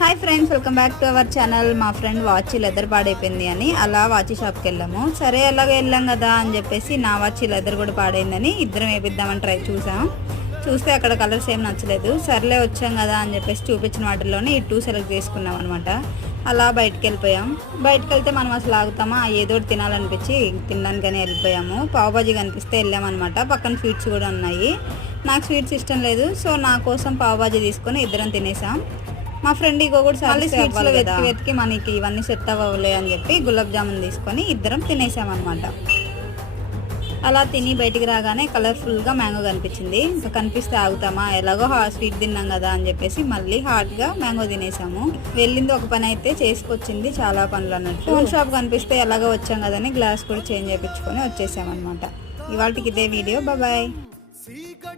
Hi friends, welcome back to our channel. మా friend watch leather పాడైపోయింది అని అలా వాచ్ షాప్కి వెళ్ళాము. సరే అలాగే వెళ్ళాం కదా అని చెప్పేసి నా వాచ్ లెదర్ కూడా పాడైందని ఇద్దరం వేపిద్దామని చూస్తే అక్కడ కలర్స్ ఏం నచ్చలేదు. సర్లే వచ్చాం కదా అని చెప్పేసి చూపించిన వాటిల్లోనే ఈ 2 సెలెక్ట్ చేసుకున్నాం అనమాట. అలా బయటికి వెళ్ళిపోయాం. బయటకు వెళ్తే మనం అసలు ఆగుతామా, ఏదో తినాలనిపించి తినడానికని వెళ్ళిపోయాము. పావుబాజీ కనిపిస్తే వెళ్ళామన్నమాట. పక్కన స్వీట్స్ కూడా ఉన్నాయి. నాకు స్వీట్స్ ఇష్టం లేదు, సో నా కోసం పావుబాజీ తీసుకొని ఇద్దరం తినేసాం. మా ఫ్రెండ్ ఇగో కూడా చాలా స్వీట్స్లో వెతికి మనకి ఇవన్నీ సెట్ అవ్వలే అని చెప్పి గులాబ్ జామున్ తీసుకొని ఇద్దరం తినేసామన్నమాట. అలా తిని బయటికి రాగానే కలర్ఫుల్గా మ్యాంగో కనిపించింది. ఇంకా కనిపిస్తే ఆగుతామా, ఎలాగో స్వీట్ తిన్నాం కదా అని చెప్పేసి మళ్ళీ హాట్గా మ్యాంగో తినేసాము. వెళ్ళింది ఒక పని అయితే చేసుకొచ్చింది చాలా పనులు అన్నట్టు. ఫోన్ షాప్ కనిపిస్తే ఎలాగో వచ్చాం కదని గ్లాస్ కూడా చేంజ్ చేయించుకొని వచ్చేసామన్నమాట. ఇవాళకి ఇదే వీడియో. బాయ్.